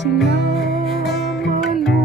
sila malu